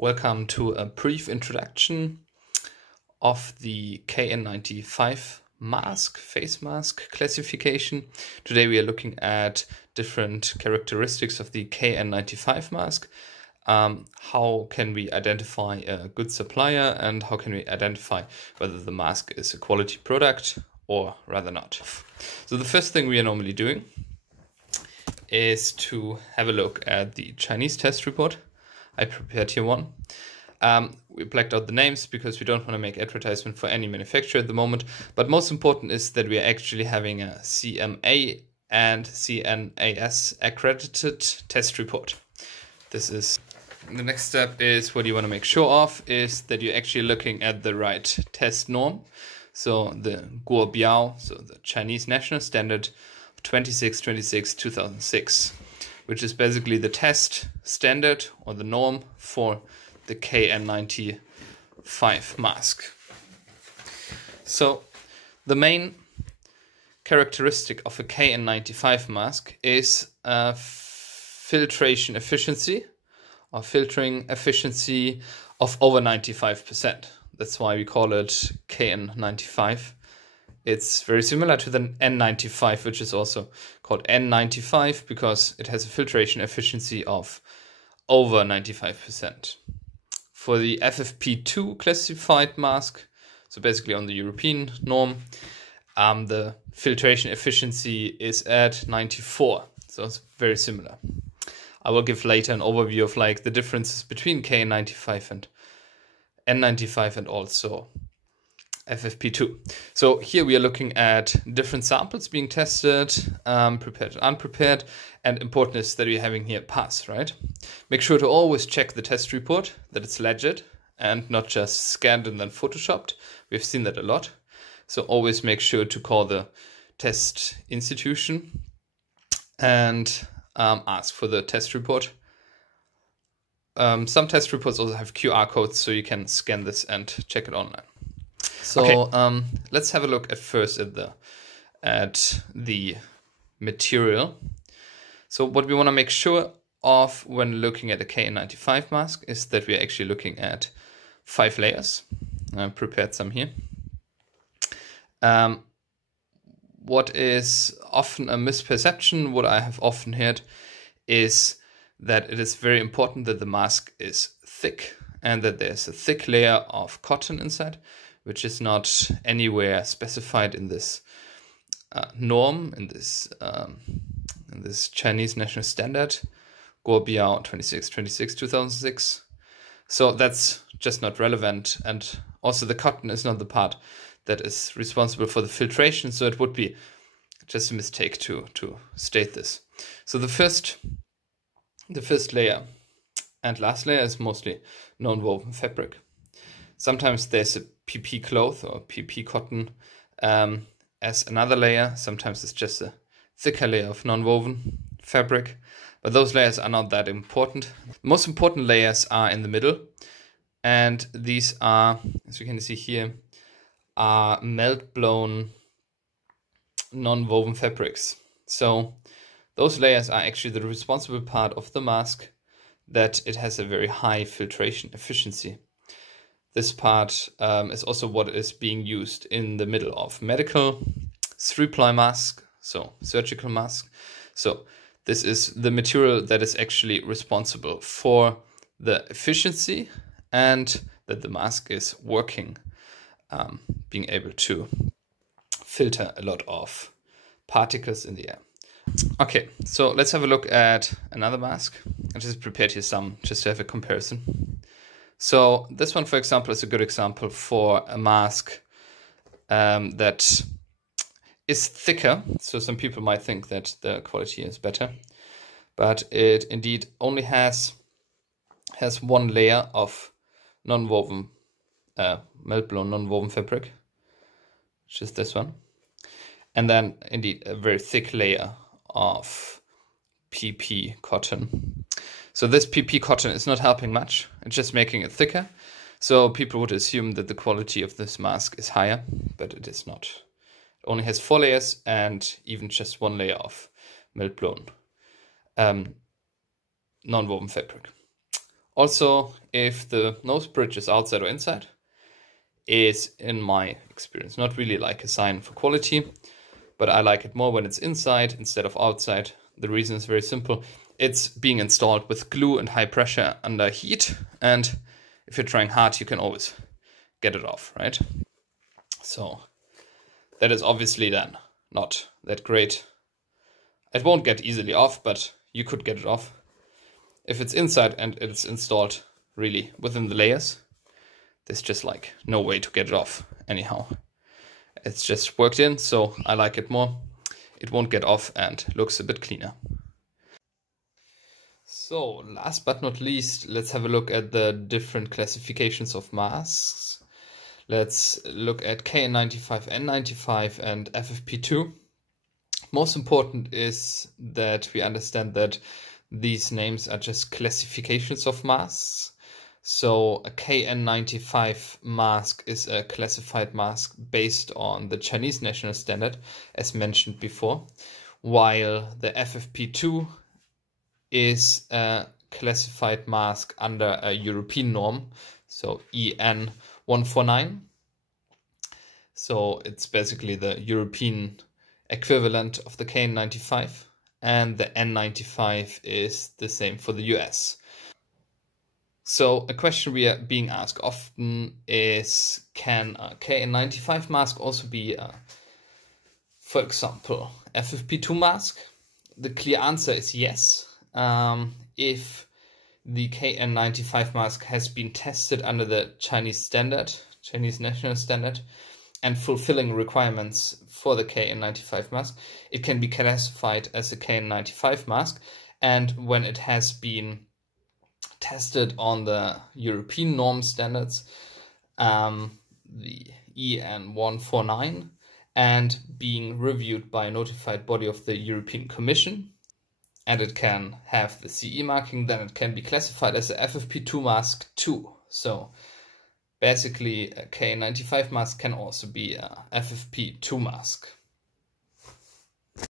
Welcome to a brief introduction of the KN95 face mask classification. Today we are looking at different characteristics of the KN95 mask. How can we identify a good supplier, and how can we identify whether the mask is a quality product or rather not. So the first thing we are normally doing is to have a look at the Chinese test report. I prepared here one. We blacked out the names because we don't want to make advertisement for any manufacturer at the moment. But most important is that we are actually having a CMA and CNAS accredited test report. This is the next step. Is what you want to make sure of is that you're actually looking at the right test norm. So the Guobiao, so the Chinese National Standard 2626/2006. Which is basically the test standard or the norm for the KN95 mask. So the main characteristic of a KN95 mask is filtration efficiency or filtering efficiency of over 95%. That's why we call it KN95. It's very similar to the N95, which is also called N95 because it has a filtration efficiency of over 95%. For the FFP2 classified mask, so basically on the European norm, the filtration efficiency is at 94. So it's very similar. I will give later an overview of like the differences between KN95 and N95 and also FFP2. So here we are looking at different samples being tested, prepared and unprepared, and important is that we're having here pass, right? Make sure to always check the test report, that it's legit and not just scanned and then photoshopped. We've seen that a lot. So always make sure to call the test institution and ask for the test report. Some test reports also have QR codes, so you can scan this and check it online. So okay. Let's have a look at first at the material. So what we want to make sure of when looking at a KN95 mask is that we're actually looking at 5 layers. I prepared some here. What is often a misperception, what I have often heard, is that it is very important that the mask is thick and that there's a thick layer of cotton inside, which is not anywhere specified in this norm, in this Chinese National Standard, Guobiao 2626/2006. So that's just not relevant. And also the cotton is not the part that is responsible for the filtration. So it would be just a mistake to state this. So the first layer and last layer is mostly non-woven fabric. Sometimes there's a PP cloth or PP cotton as another layer. Sometimes it's just a thicker layer of non-woven fabric, but those layers are not that important. The most important layers are in the middle, and these are, as you can see here, are melt-blown non-woven fabrics. So those layers are actually the responsible part of the mask that it has a very high filtration efficiency. This part is also what is being used in the middle of medical 3-ply mask, so surgical mask. So this is the material that is actually responsible for the efficiency and that the mask is working, being able to filter a lot of particles in the air. Okay, so let's have a look at another mask. I just prepared here some just to have a comparison. So this one, for example, is a good example for a mask that is thicker. So some people might think that the quality is better, but it indeed only has one layer of non-woven, melt-blown non-woven fabric, which is this one. And then indeed a very thick layer of PP cotton. So this PP cotton is not helping much, it's just making it thicker. So people would assume that the quality of this mask is higher, but it is not. It only has 4 layers and even just 1 layer of melt-blown non-woven fabric. Also, if the nose bridge is outside or inside, is, in my experience, not really like a sign for quality, but I like it more when it's inside instead of outside. The reason is very simple. It's being installed with glue and high pressure under heat, and if you're trying hard, you can always get it off, right? So that is obviously then not that great. It won't get easily off, but you could get it off. If it's inside and it's installed really within the layers, there's just like no way to get it off anyhow. It's just worked in, so I like it more. It won't get off and looks a bit cleaner. So last but not least, let's have a look at the different classifications of masks. Let's look at KN95, N95 and FFP2. Most important is that we understand that these names are just classifications of masks. So a KN95 mask is a classified mask based on the Chinese national standard, as mentioned before, while the FFP2 is a classified mask under a European norm, so EN149. So it's basically the European equivalent of the KN95, and the N95 is the same for the US. So a question we are being asked often is, can a KN95 mask also be, for example, FFP2 mask? The clear answer is yes. If the KN95 mask has been tested under the Chinese standard, Chinese national standard, and fulfilling requirements for the KN95 mask, it can be classified as a KN95 mask. And when it has been tested on the European norm standards, the EN149, and being reviewed by a notified body of the European Commission, and it can have the CE marking, then it can be classified as a FFP2 mask too. So basically, a KN95 mask can also be a FFP2 mask.